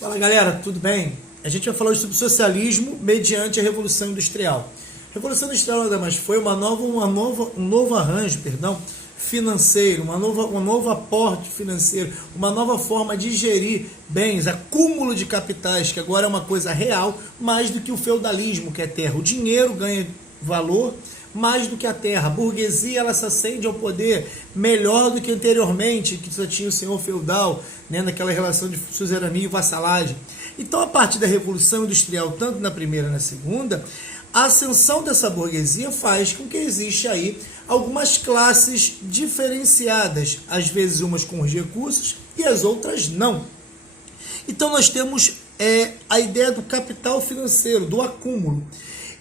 Fala galera, tudo bem? A gente vai falar hoje sobre socialismo mediante a Revolução Industrial. A Revolução Industrial nada mais foi um novo arranjo, financeiro, um novo aporte financeiro, uma nova forma de gerir bens, acúmulo de capitais, que agora é uma coisa real, mais do que o feudalismo, que é terra. O dinheiro ganha valor mais do que a terra. A burguesia, ela se acende ao poder melhor do que anteriormente, que só tinha o senhor feudal, né, naquela relação de suzerania e vassalagem. Então, a partir da Revolução Industrial, tanto na primeira e na segunda, a ascensão dessa burguesia faz com que exista aí algumas classes diferenciadas, às vezes umas com os recursos e as outras não. Então nós temos a ideia do capital financeiro, do acúmulo.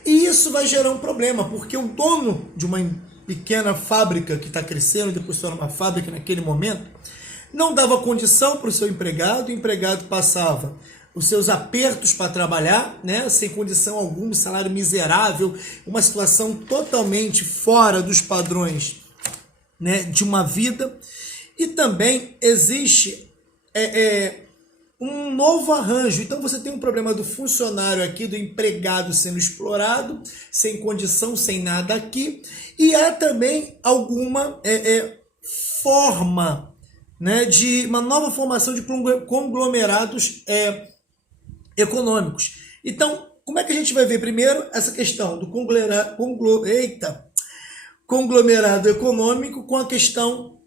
E isso vai gerar um problema, porque o dono de uma pequena fábrica que está crescendo, depois se torna uma fábrica naquele momento, não dava condição para o seu empregado, o empregado passava os seus apertos para trabalhar, né, sem condição alguma, salário miserável, uma situação totalmente fora dos padrões, né, de uma vida. E também existe um novo arranjo. Então você tem um problema do funcionário aqui, do empregado sendo explorado, sem condição, sem nada aqui, e há também alguma forma, né, de uma nova formação de conglomerados econômicos. Então, como é que a gente vai ver primeiro essa questão do conglomerado econômico com a questão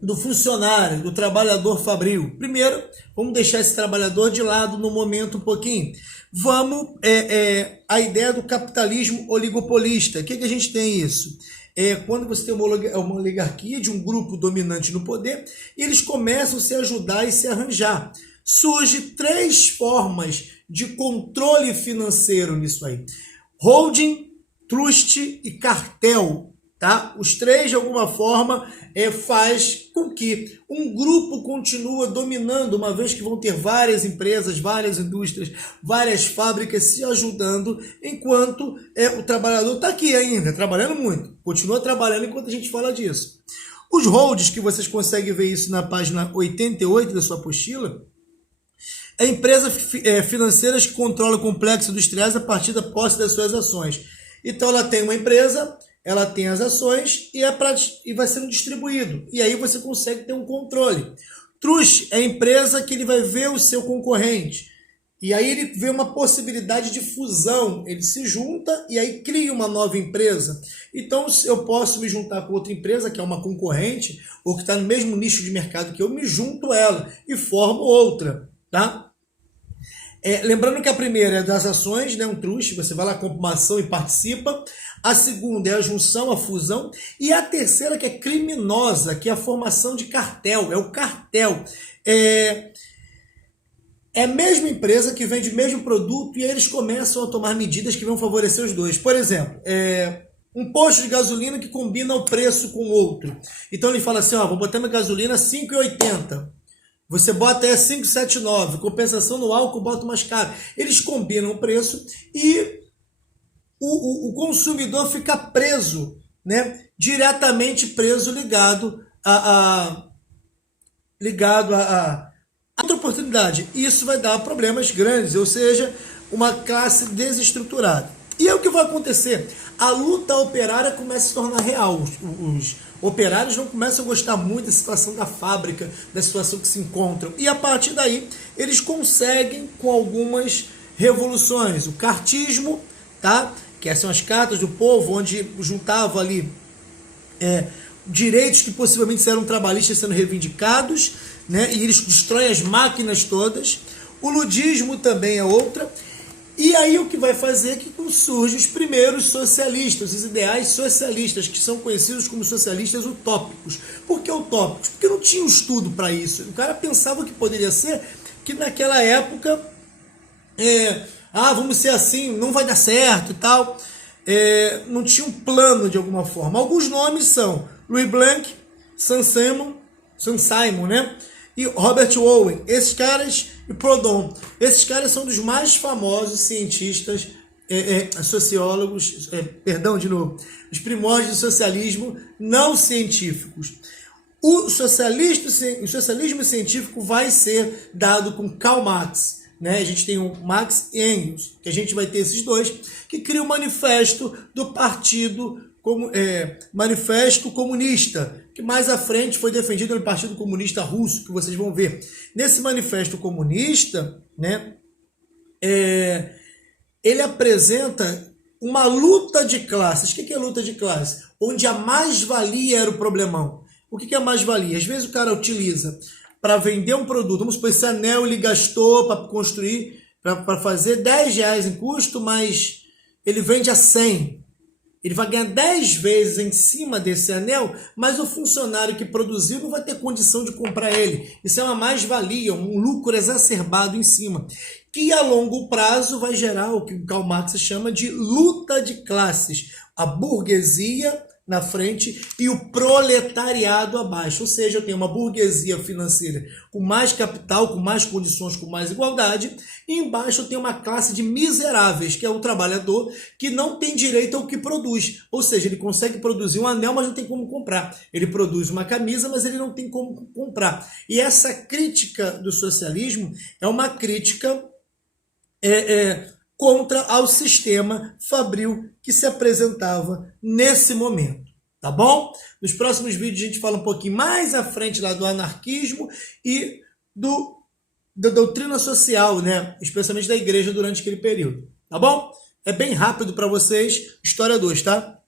do funcionário, do trabalhador fabril? Primeiro, vamos deixar esse trabalhador de lado no momento um pouquinho. Vamos, a ideia do capitalismo oligopolista. O que a gente tem isso? Quando você tem uma oligarquia de um grupo dominante no poder, e eles começam a se ajudar e se arranjar. Surge três formas de controle financeiro nisso aí: holding, trust e cartel. Tá? Os três, de alguma forma, faz com que um grupo continue dominando, uma vez que vão ter várias empresas, várias indústrias, várias fábricas se ajudando, enquanto o trabalhador está aqui ainda, trabalhando muito, continua trabalhando enquanto a gente fala disso. Os holds, que vocês conseguem ver isso na página 88 da sua apostila, é empresas financeiras que controlam complexos industriais a partir da posse das suas ações. Então ela tem uma empresa, ela tem as ações e vai sendo distribuído. E aí você consegue ter um controle. Trust é a empresa que ele vai ver o seu concorrente. E aí ele vê uma possibilidade de fusão. Ele se junta e aí cria uma nova empresa. Então eu posso me juntar com outra empresa que é uma concorrente ou que está no mesmo nicho de mercado que eu, me junto a ela e formo outra. Tá? Lembrando que a primeira é das ações, né, um trust, você vai lá, compra uma ação e participa. A segunda é a junção, a fusão. E a terceira, que é criminosa, que é a formação de cartel, é o cartel. É a mesma empresa que vende o mesmo produto e aí eles começam a tomar medidas que vão favorecer os dois. Por exemplo, um posto de gasolina que combina o preço com o outro. Então ele fala assim, vou botar minha gasolina 5,80. Você bota 5,79, compensação no álcool, bota mais caro. Eles combinam o preço e o consumidor fica preso, né? Diretamente preso, ligado a outra oportunidade. Isso vai dar problemas grandes, ou seja, uma classe desestruturada. E é o que vai acontecer. A luta operária começa a se tornar real. Os operários não começam a gostar muito da situação da fábrica, da situação que se encontram. E a partir daí, eles conseguem com algumas revoluções. O cartismo, tá? Que são as cartas do povo, onde juntavam ali direitos que possivelmente eram trabalhistas sendo reivindicados, né? E eles destroem as máquinas todas. O ludismo também é outra. E aí o que vai fazer é que surgem os primeiros socialistas, os ideais socialistas, que são conhecidos como socialistas utópicos. Por que utópicos? Porque não tinha um estudo para isso. O cara pensava que poderia ser que naquela época, vamos ser assim, não vai dar certo e tal. Não tinha um plano de alguma forma. Alguns nomes são Louis Blanc, Saint-Simon, né? E Robert Owen, esses caras, e Proudhon, esses caras são dos mais famosos cientistas, sociólogos, os primórdios do socialismo não científicos. O socialismo científico vai ser dado com Karl Marx. né? A gente tem o Marx e Engels, que a gente vai ter esses dois, que cria o manifesto do Manifesto Comunista, que mais à frente foi defendido pelo Partido Comunista Russo, que vocês vão ver. Nesse Manifesto Comunista, né, ele apresenta uma luta de classes. O que é luta de classes? Onde a mais-valia era o problemão. O que é a mais-valia? Às vezes o cara utiliza para vender um produto. Vamos supor, esse anel ele gastou para construir, para fazer R$10 em custo, mas ele vende a 100. Ele vai ganhar 10 vezes em cima desse anel, mas o funcionário que produziu não vai ter condição de comprar ele. Isso é uma mais-valia, um lucro exacerbado em cima, que a longo prazo vai gerar o que o Karl Marx chama de luta de classes. A burguesia na frente e o proletariado abaixo. Ou seja, eu tenho uma burguesia financeira com mais capital, com mais condições, com mais igualdade, e embaixo eu tenho uma classe de miseráveis, que é o trabalhador que não tem direito ao que produz. Ou seja, ele consegue produzir um anel, mas não tem como comprar. Ele produz uma camisa, mas ele não tem como comprar. E essa crítica do socialismo é uma crítica contra ao sistema fabril que se apresentava nesse momento, tá bom? Nos próximos vídeos a gente fala um pouquinho mais à frente lá do anarquismo e da doutrina social, né? Especialmente da igreja durante aquele período, tá bom? É bem rápido para vocês, História 2, tá?